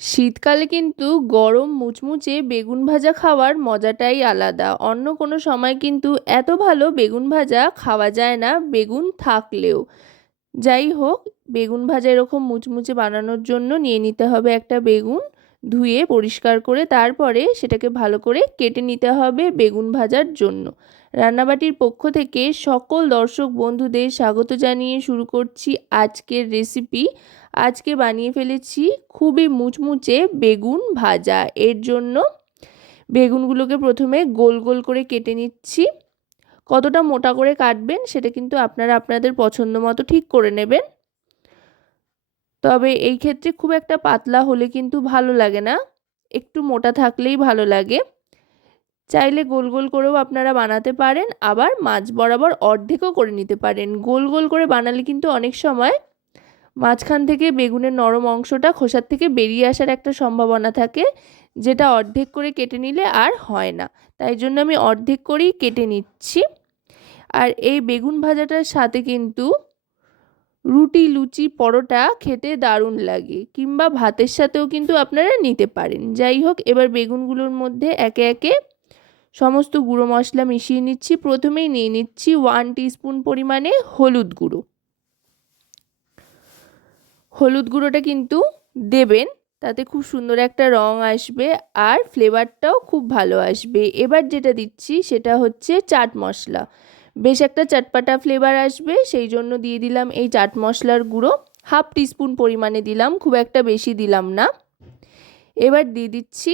শীতকালে কিন্তু গরম মুচমুচে বেগুন ভাজা খাওয়ার মজাটাই আলাদা। অন্য কোনো সময় কিন্তু এত ভালো বেগুন ভাজা খাওয়া যায় না, বেগুন থাকলেও। যাই হোক, বেগুন ভাজা এরকম মুচমুচে বানানোর জন্য নিয়ে নিতে হবে একটা বেগুন, ধুয়ে পরিষ্কার করে তারপরে সেটাকে ভালো করে কেটে নিতে হবে বেগুন ভাজার জন্য। রান্নাবাটির পক্ষ থেকে সকল দর্শক বন্ধুদের স্বাগত জানিয়ে শুরু করছি আজকের রেসিপি আজকে বানিয়ে ফেলেছি খুবই মুচমুচে বেগুন ভাজা। এর জন্য বেগুনগুলোকে প্রথমে গোল গোল করে কেটে নিচ্ছি। কতটা মোটা করে কাটবেন সেটা কিন্তু আপনারা আপনাদের পছন্দ মতো ঠিক করে নেবেন। তবে এই ক্ষেত্রে খুব একটা পাতলা হলে কিন্তু ভালো লাগে না। একটু মোটা থাকলেই ভালো লাগে। চাইলে গোল গোল করেও আপনারা বানাতে পারেন, আবার মাছ বরাবর অর্ধেকও করে নিতে পারেন। গোল গোল করে বানালে কিন্তু অনেক সময় মাঝখান থেকে বেগুনের নরম অংশটা খোসার থেকে বেরিয়ে আসার একটা সম্ভাবনা থাকে, যেটা অর্ধেক করে কেটে নিলে আর হয় না। তাই জন্য আমি অর্ধেক করেই কেটে নিচ্ছি। আর এই বেগুন ভাজাটার সাথে কিন্তু রুটি, লুচি, পরোটা খেতে দারুণ লাগে, কিংবা ভাতের সাথেও কিন্তু আপনারা নিতে পারেন। যাই হোক, এবার বেগুনগুলোর মধ্যে একে একে সমস্ত গুঁড়ো মশলা মিশিয়ে নিচ্ছি। প্রথমেই নিয়ে নিচ্ছি ওয়ান টিস্পুন পরিমাণে হলুদ গুঁড়ো। হলুদ গুঁড়োটা কিন্তু দেবেন, তাতে খুব সুন্দর একটা রং আসবে আর ফ্লেভারটাও খুব ভালো আসবে। এবার যেটা দিচ্ছি সেটা হচ্ছে চাট মশলা। বেশ একটা চাটপাটা ফ্লেভার আসবে, সেই জন্য দিয়ে দিলাম এই চাট মশলার গুঁড়ো। হাফ টিস্পুন পরিমাণে দিলাম, খুব একটা বেশি দিলাম না। এবার দিয়ে দিচ্ছি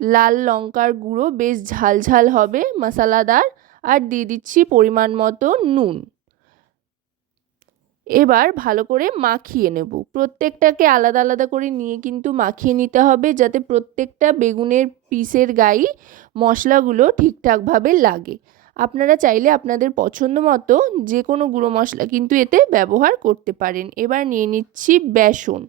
লাল লঙ্কার গুঁড়ো, বেশ ঝাল ঝাল হবে মশলাদার। আর দিয়ে দিচ্ছি পরিমাণ মতো নুন। এবার ভালো করে মাখিয়ে নেব। প্রত্যেকটাকে আলাদা আলাদা করে নিয়ে কিন্তু মাখিয়ে নিতে হবে যাতে প্রত্যেকটা বেগুনের পিসের গায়ে মশলাগুলো ঠিকঠাকভাবে লাগে। আপনারা চাইলে আপনাদের পছন্দ মতো যে কোনো গুঁড়ো মশলা কিন্তু এতে ব্যবহার করতে পারেন। এবার নিয়ে নিচ্ছি বেসন।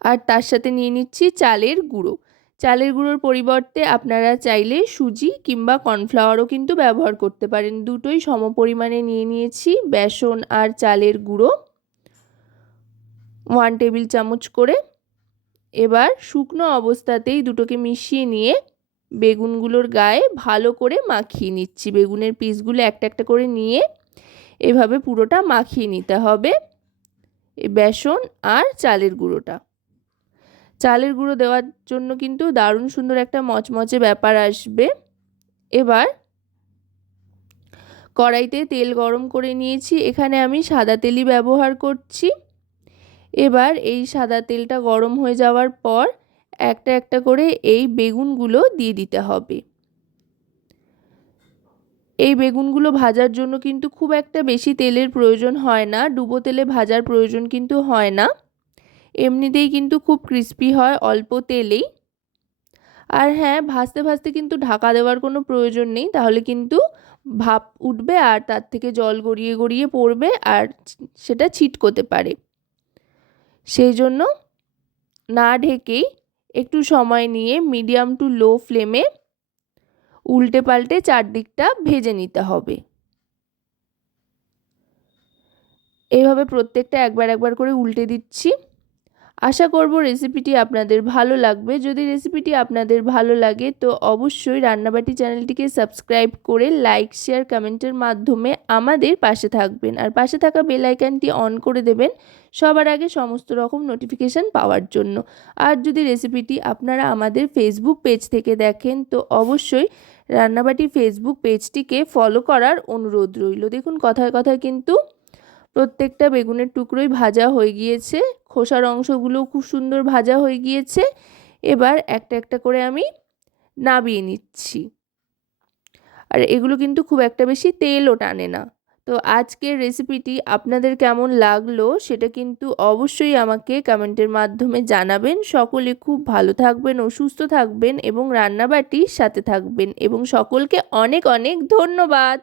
আর তার সাথে নিয়ে নিচ্ছি চালের গুঁড়ো। চালের গুঁড়োর পরিবর্তে আপনারা চাইলে সুজি কিংবা কর্নফ্লাওয়ারও কিন্তু ব্যবহার করতে পারেন। দুটোই সম পরিমাণে নিয়ে নিয়েছি, বেসন আর চালের গুঁড়ো। ওয়ান টেবিল চামচ করে। এবার শুকনো অবস্থাতেই দুটোকে মিশিয়ে নিয়ে বেগুনগুলোর গায়ে ভালো করে মাখিয়ে নিচ্ছি। বেগুনের পিসগুলো একটা একটা করে নিয়ে এভাবে পুরোটা মাখিয়ে নিতে হবে। বেসন আর চালের গুঁড়োটা। চালের গুঁড়ো দেওয়ার জন্য কিন্তু দারুণ সুন্দর একটা মচমচে ব্যাপার আসবে। এবার কড়াইতে তেল গরম করে নিয়েছি, এখানে আমি সাদা তেলই ব্যবহার করছি। এবার এই সাদা তেলটা গরম হয়ে যাওয়ার পর একটা একটা করে এই বেগুনগুলো দিয়ে দিতে হবে। এই বেগুনগুলো ভাজার জন্য কিন্তু খুব একটা বেশি তেলের প্রয়োজন হয় না, ডুবো তেলে ভাজার প্রয়োজন কিন্তু হয় না। এমনিতেই কিন্তু খুব ক্রিস্পি হয়, অল্প তেলেই। আর হ্যাঁ ভাজতে ভাজতে কিন্তু ঢাকা দেওয়ার কোনো প্রয়োজন নেই, তাহলে কিন্তু ভাপ উঠবে আর তার থেকে জল গড়িয়ে গড়িয়ে পড়বে আর সেটা ছিটকোতে পারে। সেই জন্য না ঢেকেই একটু সময় নিয়ে মিডিয়াম টু লো ফ্লেমে উল্টে পাল্টে চারদিকটা ভেজে নিতে হবে। এইভাবে প্রত্যেকটা একবার একবার করে উল্টে দিচ্ছি। আশা করব রেসিপিটি আপনাদের ভালো লাগবে। যদি রেসিপিটি আপনাদের ভালো লাগে, তো অবশ্যই রান্নাবাটি চ্যানেলটিকে সাবস্ক্রাইব করে লাইক শেয়ার কমেন্টের মাধ্যমে আমাদের পাশে থাকবেন। আর পাশে থাকা বেল আইকনটি অন করে দেবেন সবার আগে সমস্ত রকম নোটিফিকেশান পাওয়ার জন্য। আর যদি রেসিপিটি আপনারা আমাদের ফেসবুক পেজ থেকে দেখেন, তো অবশ্যই রান্নাবাটি ফেসবুক পেজটিকে ফলো করার অনুরোধ রইল। দেখুন, কথায় কথায় কিন্তু প্রত্যেকটা বেগুনের টুকরোই ভাজা হয়ে গিয়েছে। খোসার অংশগুলো খুব সুন্দর ভাজা হয়ে গিয়েছে। এবার একটা একটা করে আমি নাবিয়ে নিচ্ছি। আর এগুলো কিন্তু খুব একটা বেশি তেলও টানে না। তো আজকের রেসিপিটি আপনাদের কেমন লাগল সেটা কিন্তু অবশ্যই আমাকে কমেন্টের মাধ্যমে জানাবেন। সকলে খুব ভালো থাকবেন ও সুস্থ থাকবেন এবং রান্নাবাটির সাথে থাকবেন। এবং সকলকে অনেক অনেক ধন্যবাদ।